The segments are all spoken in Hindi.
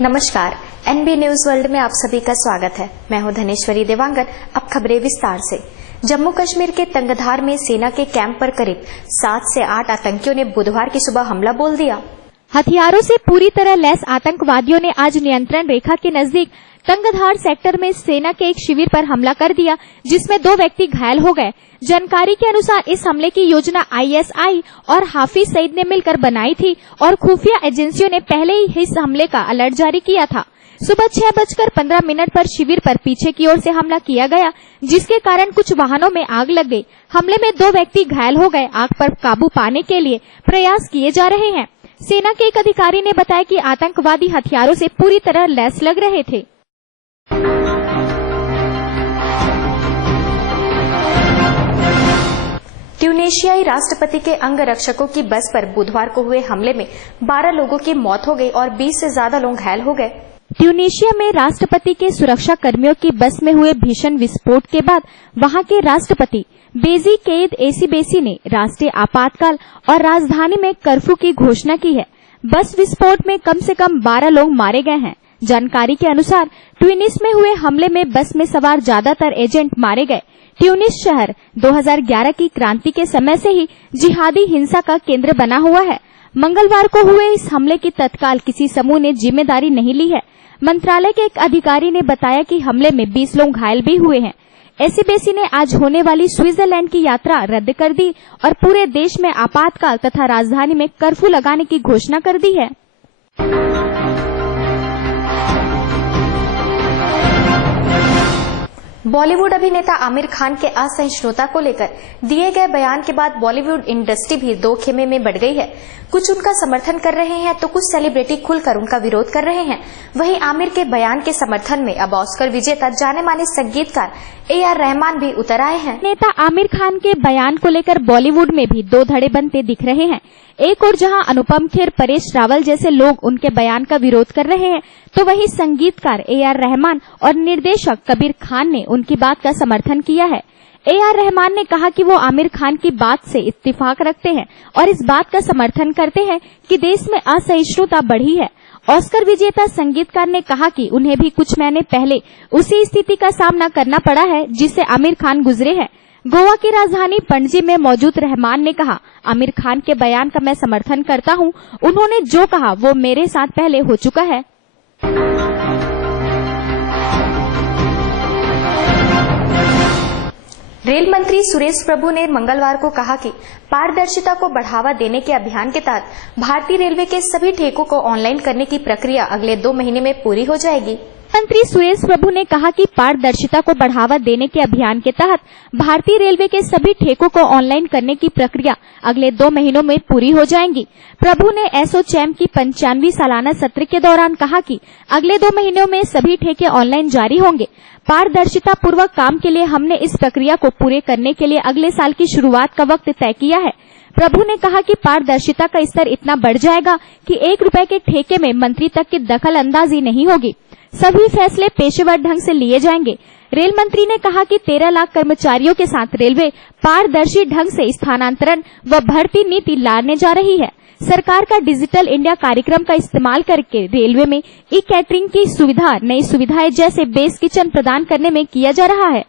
नमस्कार, एनबी न्यूज वर्ल्ड में आप सभी का स्वागत है। मैं हूं धनेश्वरी देवांगन। अब खबरें विस्तार से। जम्मू कश्मीर के तंगधार में सेना के कैंप पर करीब 7 से 8 आतंकियों ने बुधवार की सुबह हमला बोल दिया। हथियारों से पूरी तरह लैस आतंकवादियों ने आज नियंत्रण रेखा के नजदीक तंगधार सेक्टर में सेना के एक शिविर पर हमला कर दिया, जिसमें 2 व्यक्ति घायल हो गए। जानकारी के अनुसार इस हमले की योजना आईएसआई और हाफिज सईद ने मिलकर बनाई थी और खुफिया एजेंसियों ने पहले ही इस हमले का अलर्ट जारी किया था। सुबह 6:15 पर शिविर पर पीछे की ओर से हमला किया गया, जिसके कारण कुछ वाहनों में आग लग गई। हमले में 2 व्यक्ति घायल हो गए। आग पर काबू पाने के लिए प्रयास किए जा रहे हैं। सेना के एक अधिकारी ने बताया कि आतंकवादी हथियारों से पूरी तरह लैस लग रहे थे। ट्यूनीशियाई राष्ट्रपति के अंगरक्षकों की बस पर बुधवार को हुए हमले में 12 लोगों की मौत हो गई और 20 से ज्यादा लोग घायल हो गए। ट्यूनीशिया में राष्ट्रपति के सुरक्षा कर्मियों की बस में हुए भीषण विस्फोट के बाद वहां के राष्ट्रपति बेजी केद एसीबेसी ने राष्ट्रीय आपातकाल और राजधानी में कर्फ्यू की घोषणा की है। बस विस्फोट में कम से कम 12 लोग मारे गए हैं। जानकारी के अनुसार ट्यूनिस में हुए हमले में बस में सवार ज्यादातर एजेंट मारे गए। ट्यूनिस शहर 2011 की क्रांति के समय से ही जिहादी हिंसा का केंद्र बना हुआ है। मंगलवार को हुए इस हमले की तत्काल किसी समूह ने जिम्मेदारी नहीं ली है। मंत्रालय के एक अधिकारी ने बताया कि हमले में 20 लोग घायल भी हुए हैं। एसीबीसी ने आज होने वाली स्विट्जरलैंड की यात्रा रद्द कर दी और पूरे देश में आपातकाल तथा राजधानी में कर्फ्यू लगाने की घोषणा कर दी है। बॉलीवुड अभिनेता आमिर खान के असहिष्णुता को लेकर दिए गए बयान के बाद बॉलीवुड इंडस्ट्री भी 2 खेमे में बढ़ गई है। कुछ उनका समर्थन कर रहे हैं तो कुछ सेलिब्रिटी खुलकर उनका विरोध कर रहे हैं। वहीं आमिर के बयान के समर्थन में अब ऑस्कर विजेता जाने माने संगीतकार AR रहमान भी उतर आए हैं। नेता आमिर खान के बयान को लेकर बॉलीवुड में भी 2 धड़े बनते दिख रहे हैं। एक और जहां अनुपम खेर, परेश रावल जैसे लोग उनके बयान का विरोध कर रहे हैं, तो वहीं संगीतकार AR रहमान और निर्देशक कबीर खान ने उनकी बात का समर्थन किया है। AR रहमान ने कहा कि वो आमिर खान की बात से इत्तेफाक रखते हैं और इस बात का समर्थन करते हैं कि देश में असहिष्णुता बढ़ी है। ऑस्कर विजेता संगीतकार ने कहा कि उन्हें भी कुछ महीने पहले उसी स्थिति का सामना करना पड़ा है जिससे आमिर खान गुजरे हैं। गोवा की राजधानी पणजी में मौजूद रहमान ने कहा, आमिर खान के बयान का मैं समर्थन करता हूं। उन्होंने जो कहा वो मेरे साथ पहले हो चुका है। रेल मंत्री सुरेश प्रभु ने मंगलवार को कहा कि पारदर्शिता को बढ़ावा देने के अभियान के तहत भारतीय रेलवे के सभी ठेकों को ऑनलाइन करने की प्रक्रिया अगले 2 महीने में पूरी हो जाएगी। मंत्री सुरेश प्रभु ने कहा कि पारदर्शिता को बढ़ावा देने के अभियान के तहत भारतीय रेलवे के सभी ठेकों को ऑनलाइन करने की प्रक्रिया अगले 2 महीनों में पूरी हो जाएगी। प्रभु ने एसोचैम की 95वीं सालाना सत्र के दौरान कहा कि अगले 2 महीनों में सभी ठेके ऑनलाइन जारी होंगे। पारदर्शिता पूर्वक काम के लिए हमने इस प्रक्रिया को पूरे करने के लिए अगले साल की शुरुआत का वक्त तय किया है। प्रभु ने कहा कि पारदर्शिता का स्तर इतना बढ़ जाएगा कि 1 रुपए के ठेके में मंत्री तक की दखल अंदाजी नहीं होगी। सभी फैसले पेशेवर ढंग से लिए जाएंगे। रेल मंत्री ने कहा कि 13 लाख कर्मचारियों के साथ रेलवे पारदर्शी ढंग से स्थानांतरण व भर्ती नीति लाने जा रही है। सरकार का डिजिटल इंडिया कार्यक्रम का इस्तेमाल करके रेलवे में ई-कैटरिंग की सुविधा, नई सुविधाएं जैसे बेस किचन प्रदान करने में किया जा रहा है।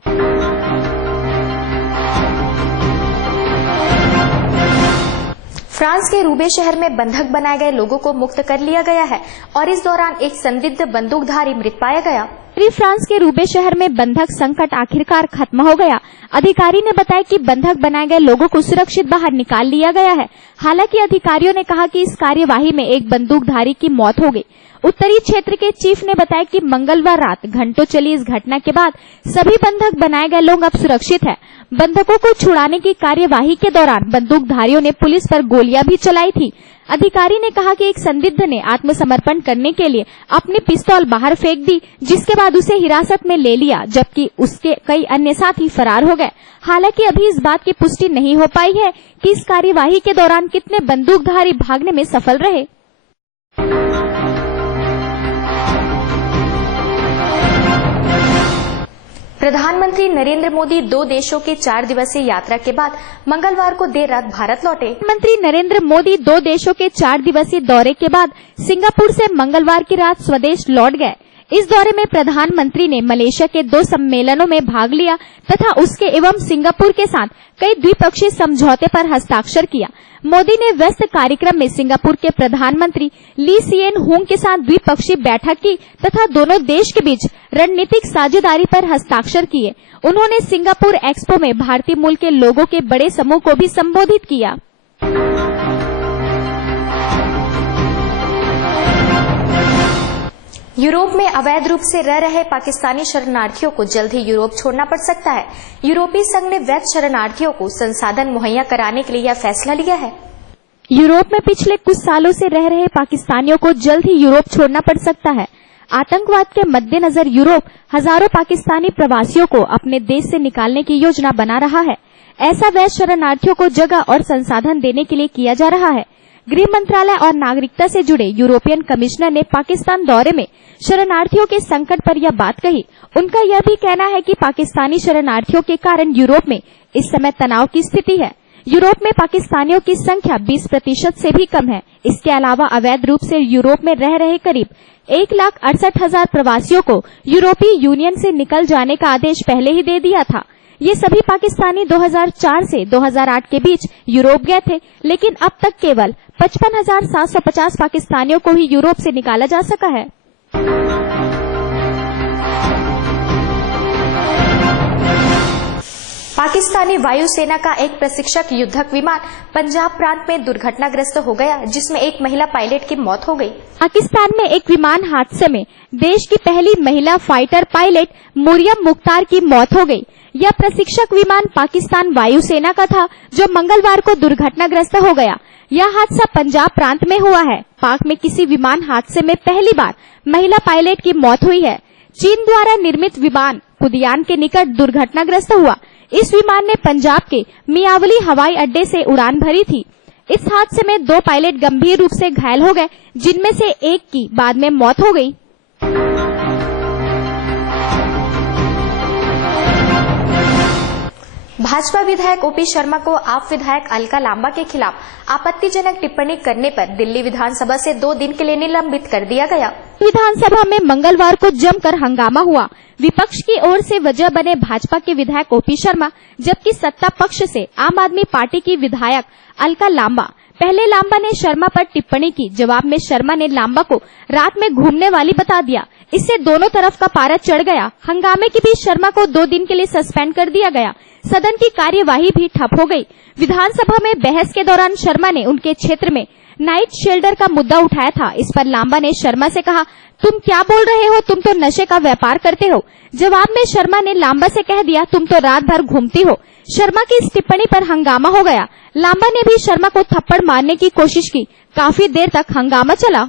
फ्रांस के रूबे शहर में बंधक बनाए गए लोगों को मुक्त कर लिया गया है और इस दौरान एक संदिग्ध बंदूकधारी मृत पाया गया। फ्रांस के रूबे शहर में बंधक संकट आखिरकार खत्म हो गया। अधिकारी ने बताया कि बंधक बनाए गए लोगों को सुरक्षित बाहर निकाल लिया गया है। हालांकि अधिकारियों ने कहा कि इस कार्यवाही में एक बंदूकधारी की मौत हो गई। उत्तरी क्षेत्र के चीफ ने बताया कि मंगलवार रात घंटों चली इस घटना के बाद सभी बंधक बनाए गए लोग अब सुरक्षित हैं। बंधकों को छुड़ाने की कार्यवाही के दौरान बंदूकधारियों ने पुलिस पर गोलियां भी चलाई थी। अधिकारी ने कहा कि एक संदिग्ध ने आत्मसमर्पण करने के लिए अपनी पिस्तौल बाहर फेंक दी, जिसके बाद उसे हिरासत में ले लिया, जबकि उसके कई अन्य साथी फरार हो गए। हालांकि अभी इस बात की पुष्टि नहीं हो पाई है कि इस कार्यवाही के दौरान कितने बंदूकधारी भागने में सफल रहे। प्रधानमंत्री नरेंद्र मोदी 2 देशों के 4 दिवसीय यात्रा के बाद मंगलवार को देर रात भारत लौटे। प्रधानमंत्री नरेंद्र मोदी 2 देशों के 4 दिवसीय दौरे के बाद सिंगापुर से मंगलवार की रात स्वदेश लौट गए। इस दौरे में प्रधानमंत्री ने मलेशिया के 2 सम्मेलनों में भाग लिया तथा उसके एवं सिंगापुर के साथ कई द्विपक्षीय समझौते पर हस्ताक्षर किया। मोदी ने व्यस्त कार्यक्रम में सिंगापुर के प्रधानमंत्री ली सिएन लूंग के साथ द्विपक्षीय बैठक की तथा दोनों देश के बीच रणनीतिक साझेदारी पर हस्ताक्षर किए। उन्होंने सिंगापुर एक्सपो में भारतीय मूल के लोगों के बड़े समूह को भी संबोधित किया। यूरोप में अवैध रूप से रह रहे पाकिस्तानी शरणार्थियों को जल्द ही यूरोप छोड़ना पड़ सकता है। यूरोपीय संघ ने वैध शरणार्थियों को संसाधन मुहैया कराने के लिए यह फैसला लिया है। यूरोप में पिछले कुछ सालों से रह रहे पाकिस्तानियों को जल्द ही यूरोप छोड़ना पड़ सकता है। आतंकवाद के मद्देनजर यूरोप हजारों पाकिस्तानी प्रवासियों को अपने देश से निकालने की योजना बना रहा है। ऐसा वैध शरणार्थियों को जगह और संसाधन देने के लिए किया जा रहा है। गृह मंत्रालय और नागरिकता से जुड़े यूरोपियन कमिश्नर ने पाकिस्तान दौरे में शरणार्थियों के संकट पर यह बात कही। उनका यह भी कहना है कि पाकिस्तानी शरणार्थियों के कारण यूरोप में इस समय तनाव की स्थिति है। यूरोप में पाकिस्तानियों की संख्या 20% से भी कम है। इसके अलावा अवैध रूप से यूरोप में रह रहे करीब 1,68,000 प्रवासियों को यूरोपीय यूनियन से निकल जाने का आदेश पहले ही दे दिया था। ये सभी पाकिस्तानी 2004 से 2008 के बीच यूरोप गए थे, लेकिन अब तक केवल 55,750 पाकिस्तानियों को ही यूरोप से निकाला जा सका है। पाकिस्तानी वायुसेना का एक प्रशिक्षक युद्धक विमान पंजाब प्रांत में दुर्घटनाग्रस्त हो गया, जिसमें एक महिला पायलट की मौत हो गई। पाकिस्तान में एक विमान हादसे में देश की पहली महिला फाइटर पायलट मरियम मुख्तार की मौत हो गई। यह प्रशिक्षक विमान पाकिस्तान वायुसेना का था, जो मंगलवार को दुर्घटनाग्रस्त हो गया। यह हादसा पंजाब प्रांत में हुआ है। पाक में किसी विमान हादसे में पहली बार महिला पायलट की मौत हुई है। चीन द्वारा निर्मित विमान कुदियान के निकट दुर्घटनाग्रस्त हुआ। इस विमान ने पंजाब के मियावली हवाई अड्डे से उड़ान भरी थी। इस हादसे में 2 पायलट गंभीर रूप से घायल हो गए, जिनमें से एक की बाद में मौत हो गई। भाजपा विधायक ओपी शर्मा को आप विधायक अलका लांबा के खिलाफ आपत्तिजनक टिप्पणी करने पर दिल्ली विधानसभा से 2 दिन के लिए निलंबित कर दिया गया। विधानसभा में मंगलवार को जमकर हंगामा हुआ। विपक्ष की ओर से वजह बने भाजपा के विधायक ओपी शर्मा, जबकि सत्ता पक्ष से आम आदमी पार्टी की विधायक अलका लांबा। पहले लांबा ने शर्मा पर टिप्पणी की। जवाब में शर्मा ने लांबा को रात में घूमने वाली बता दिया। इससे दोनों तरफ का पारा चढ़ गया। हंगामे के बीच शर्मा को 2 दिन के लिए सस्पेंड कर दिया गया। सदन की कार्यवाही भी ठप हो गई। विधानसभा में बहस के दौरान शर्मा ने उनके क्षेत्र में नाइट शेल्टर का मुद्दा उठाया था। इस पर लांबा ने शर्मा से कहा, तुम क्या बोल रहे हो, तुम तो नशे का व्यापार करते हो। जवाब में शर्मा ने लांबा से कह दिया, तुम तो रात भर घूमती हो। शर्मा की इस टिप्पणी पर हंगामा हो गया। लांबा ने भी शर्मा को थप्पड़ मारने की कोशिश की। काफी देर तक हंगामा चला।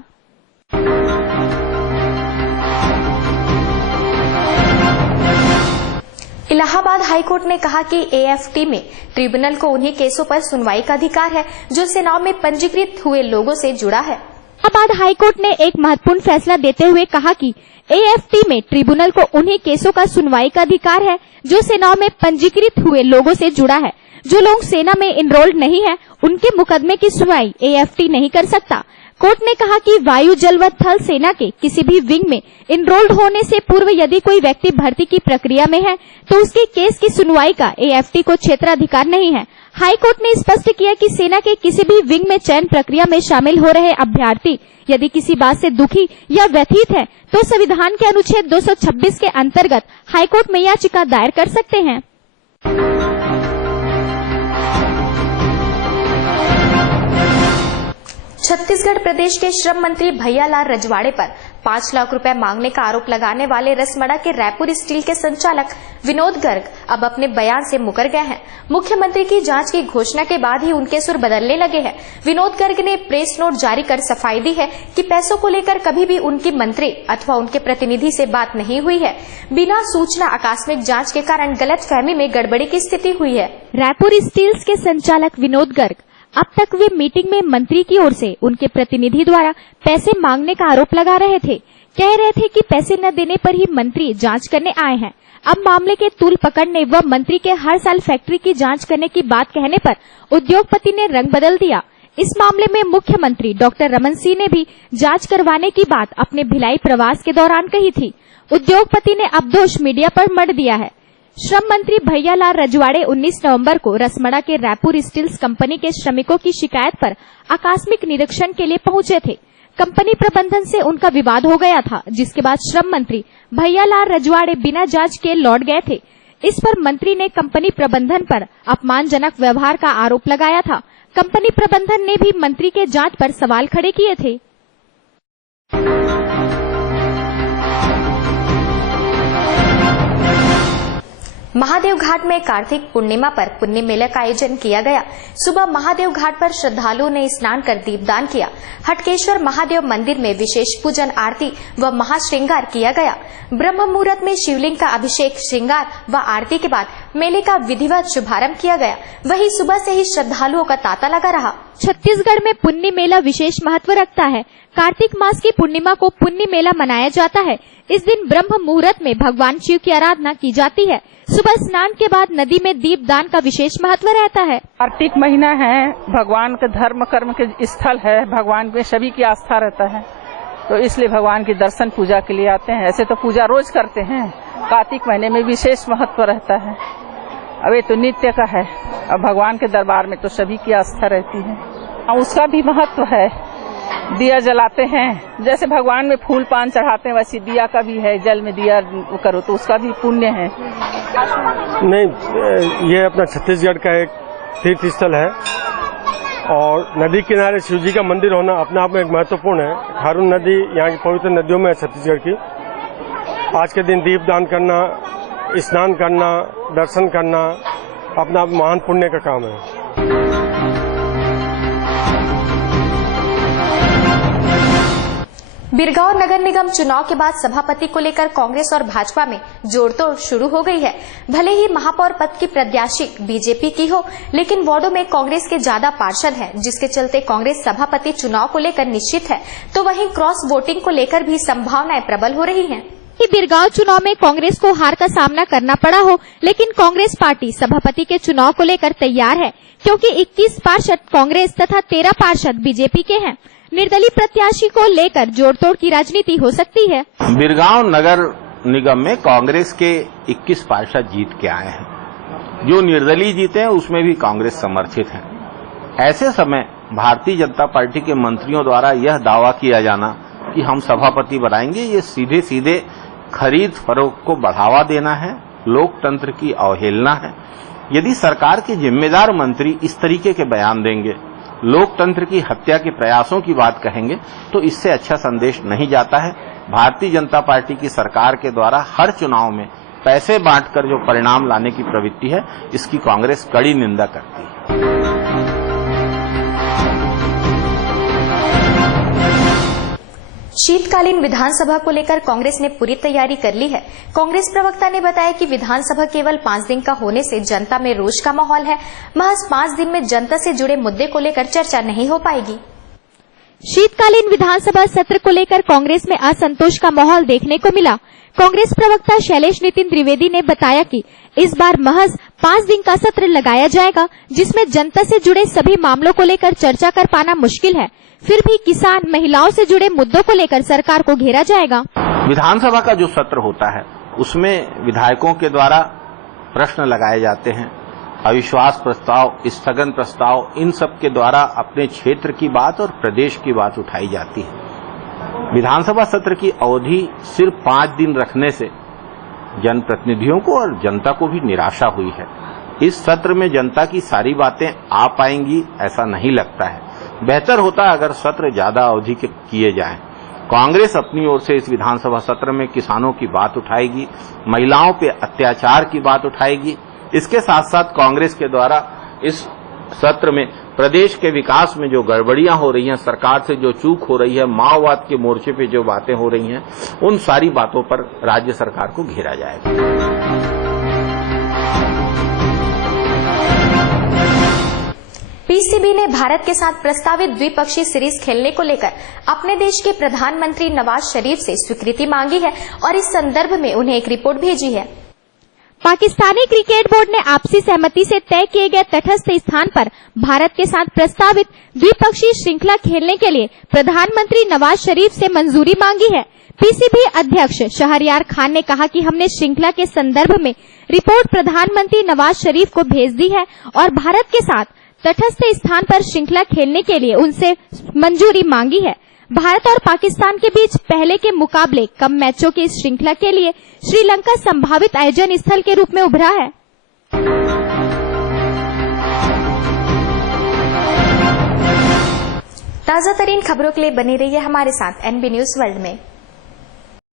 इलाहाबाद हाईकोर्ट ने कहा कि एएफटी में ट्रिब्यूनल को उन्हीं केसों पर सुनवाई का अधिकार है जो सेनाओं में पंजीकृत हुए लोगों से जुड़ा है। इलाहाबाद हाईकोर्ट ने एक महत्वपूर्ण फैसला देते हुए कहा कि एएफटी में ट्रिब्यूनल को उन्हीं केसों का सुनवाई का अधिकार है जो सेनाओं में पंजीकृत हुए लोगों से जुड़ा है। जो लोग सेना में इनरोल्ड नहीं है, उनके मुकदमे की सुनवाई एएफटी नहीं कर सकता। कोर्ट ने कहा कि वायु, जल व थल सेना के किसी भी विंग में इनरोल्ड होने से पूर्व यदि कोई व्यक्ति भर्ती की प्रक्रिया में है तो उसके केस की सुनवाई का एएफटी को क्षेत्राधिकार नहीं है। हाईकोर्ट ने स्पष्ट किया कि सेना के किसी भी विंग में चयन प्रक्रिया में शामिल हो रहे अभ्यर्थी यदि किसी बात से दुखी या व्यथित है तो संविधान के अनुच्छेद 226 के अंतर्गत हाईकोर्ट में याचिका दायर कर सकते हैं। छत्तीसगढ़ प्रदेश के श्रम मंत्री भैयालाल रजवाड़े पर 5 लाख रुपए मांगने का आरोप लगाने वाले रसमड़ा के रायपुर स्टील के संचालक विनोद गर्ग अब अपने बयान से मुकर गए हैं। मुख्यमंत्री की जांच की घोषणा के बाद ही उनके सुर बदलने लगे हैं। विनोद गर्ग ने प्रेस नोट जारी कर सफाई दी है कि पैसों को लेकर कभी भी उनकी मंत्री अथवा उनके प्रतिनिधि से बात नहीं हुई है। बिना सूचना आकस्मिक जाँच के कारण गलतफहमी में गड़बड़ी की स्थिति हुई है। रायपुर स्टील्स के संचालक विनोद गर्ग अब तक वे मीटिंग में मंत्री की ओर से उनके प्रतिनिधि द्वारा पैसे मांगने का आरोप लगा रहे थे। कह रहे थे कि पैसे न देने पर ही मंत्री जांच करने आए हैं। अब मामले के तूल पकड़ने व मंत्री के हर साल फैक्ट्री की जांच करने की बात कहने पर उद्योगपति ने रंग बदल दिया। इस मामले में मुख्यमंत्री डॉक्टर रमन सिंह ने भी जांच करवाने की बात अपने भिलाई प्रवास के दौरान कही थी। उद्योगपति ने अब दोष मीडिया पर मढ़ दिया है। श्रम मंत्री भैयालाल रजवाड़े 19 नवंबर को रसमड़ा के रायपुर स्टील्स कंपनी के श्रमिकों की शिकायत पर आकस्मिक निरीक्षण के लिए पहुंचे थे। कंपनी प्रबंधन से उनका विवाद हो गया था, जिसके बाद श्रम मंत्री भैयालाल रजवाड़े बिना जांच के लौट गए थे। इस पर मंत्री ने कंपनी प्रबंधन पर अपमानजनक व्यवहार का आरोप लगाया था। कंपनी प्रबंधन ने भी मंत्री के जांच पर सवाल खड़े किए थे। महादेव घाट में कार्तिक पूर्णिमा पर पुण्य मेले का आयोजन किया गया। सुबह महादेव घाट पर श्रद्धालुओं ने स्नान कर दीपदान किया। हटकेश्वर महादेव मंदिर में विशेष पूजन आरती व महाश्रृंगार किया गया। ब्रह्म मुहूर्त में शिवलिंग का अभिषेक, श्रृंगार व आरती के बाद मेले का विधिवत शुभारंभ किया गया। वहीं सुबह से ही श्रद्धालुओं का तांता लगा रहा। छत्तीसगढ़ में पुण्य मेला विशेष महत्व रखता है। कार्तिक मास की पूर्णिमा को पुण्य मेला मनाया जाता है। इस दिन ब्रह्म मुहूर्त में भगवान शिव की आराधना की जाती है। सुबह स्नान के बाद नदी में दीप दान का विशेष महत्व रहता है। कार्तिक महीना है, भगवान का धर्म कर्म के स्थल है। भगवान में सभी की आस्था रहता है, तो इसलिए भगवान की दर्शन पूजा के लिए आते हैं। ऐसे तो पूजा रोज करते हैं, कार्तिक महीने में विशेष महत्व रहता है। अब ये तो नित्य का है। अब भगवान के दरबार में तो सभी की आस्था रहती है, उसका भी महत्व है। दिया जलाते हैं, जैसे भगवान में फूल पान चढ़ाते हैं वैसे दिया का भी है। जल में दिया करो तो उसका भी पुण्य है। नहीं, ये अपना छत्तीसगढ़ का एक तीर्थ स्थल है और नदी किनारे शिव जी का मंदिर होना अपने आप में एक महत्वपूर्ण है। खारून नदी यहाँ की पवित्र नदियों में है छत्तीसगढ़ की। आज के दिन दीपदान करना, स्नान करना, दर्शन करना अपना महान पुण्य का काम है। बिरगांव नगर निगम चुनाव के बाद सभापति को लेकर कांग्रेस और भाजपा में जोड़तोड़ शुरू हो गई है। भले ही महापौर पद की प्रत्याशी बीजेपी की हो, लेकिन वार्डों में कांग्रेस के ज्यादा पार्षद हैं, जिसके चलते कांग्रेस सभापति चुनाव को लेकर निश्चित है। तो वहीं क्रॉस वोटिंग को लेकर भी संभावनाएं प्रबल हो रही हैं। कि बिरगांव चुनाव में कांग्रेस को हार का सामना करना पड़ा हो, लेकिन कांग्रेस पार्टी सभापति के चुनाव को लेकर तैयार है, क्योंकि 21 पार्षद कांग्रेस तथा 13 पार्षद बीजेपी के हैं। निर्दलीय प्रत्याशी को लेकर जोड़तोड़ की राजनीति हो सकती है। बिरगांव नगर निगम में कांग्रेस के 21 पार्षद जीत के आए हैं। जो निर्दलीय जीते हैं उसमें भी कांग्रेस समर्थित है। ऐसे समय भारतीय जनता पार्टी के मंत्रियों द्वारा यह दावा किया जाना कि हम सभापति बनाएंगे, ये सीधे सीधे खरीद फरोख्त को बढ़ावा देना है, लोकतंत्र की अवहेलना है। यदि सरकार के जिम्मेदार मंत्री इस तरीके के बयान देंगे, लोकतंत्र की हत्या के प्रयासों की बात कहेंगे, तो इससे अच्छा संदेश नहीं जाता है। भारतीय जनता पार्टी की सरकार के द्वारा हर चुनाव में पैसे बांटकर जो परिणाम लाने की प्रवृत्ति है, इसकी कांग्रेस कड़ी निंदा करती है। शीतकालीन विधानसभा को लेकर कांग्रेस ने पूरी तैयारी कर ली है। कांग्रेस प्रवक्ता ने बताया कि विधानसभा केवल 5 दिन का होने से जनता में रोष का माहौल है। महज 5 दिन में जनता से जुड़े मुद्दे को लेकर चर्चा नहीं हो पाएगी। शीतकालीन विधानसभा सत्र को लेकर कांग्रेस में असंतोष का माहौल देखने को मिला। कांग्रेस प्रवक्ता शैलेश नितिन द्विवेदी ने बताया कि इस बार महज 5 दिन का सत्र लगाया जाएगा, जिसमें जनता से जुड़े सभी मामलों को लेकर चर्चा कर पाना मुश्किल है। फिर भी किसान, महिलाओं से जुड़े मुद्दों को लेकर सरकार को घेरा जाएगा। विधानसभा का जो सत्र होता है उसमें विधायकों के द्वारा प्रश्न लगाए जाते हैं, अविश्वास प्रस्ताव, स्थगन प्रस्ताव, इन सब के द्वारा अपने क्षेत्र की बात और प्रदेश की बात उठाई जाती है। विधानसभा सत्र की अवधि सिर्फ 5 दिन रखने से जनप्रतिनिधियों को और जनता को भी निराशा हुई है। इस सत्र में जनता की सारी बातें आ पाएंगी ऐसा नहीं लगता है। बेहतर होता अगर सत्र ज्यादा अवधि के किए जाएं। कांग्रेस अपनी ओर से इस विधानसभा सत्र में किसानों की बात उठाएगी, महिलाओं पे अत्याचार की बात उठाएगी। इसके साथ साथ कांग्रेस के द्वारा इस सत्र में प्रदेश के विकास में जो गड़बड़ियां हो रही हैं, सरकार से जो चूक हो रही है, माओवाद के मोर्चे पे जो बातें हो रही हैं, उन सारी बातों पर राज्य सरकार को घेरा जाएगा। पीसीबी ने भारत के साथ प्रस्तावित द्विपक्षीय सीरीज खेलने को लेकर अपने देश के प्रधानमंत्री नवाज शरीफ से स्वीकृति मांगी है और इस संदर्भ में उन्हें एक रिपोर्ट भेजी है। पाकिस्तानी क्रिकेट बोर्ड ने आपसी सहमति से तय किए गए तटस्थ स्थान पर भारत के साथ प्रस्तावित द्विपक्षीय श्रृंखला खेलने के लिए प्रधानमंत्री नवाज शरीफ से मंजूरी मांगी है। पीसीबी अध्यक्ष शहरयार खान ने कहा कि हमने श्रृंखला के संदर्भ में रिपोर्ट प्रधानमंत्री नवाज शरीफ को भेज दी है और भारत के साथ तटस्थ स्थान पर श्रृंखला खेलने के लिए उनसे मंजूरी मांगी है। भारत और पाकिस्तान के बीच पहले के मुकाबले कम मैचों की इस श्रृंखला के लिए श्रीलंका संभावित आयोजन स्थल के रूप में उभरा है। ताजा तरीन खबरों के लिए बनी रहिए हमारे साथ एनबी न्यूज वर्ल्ड में।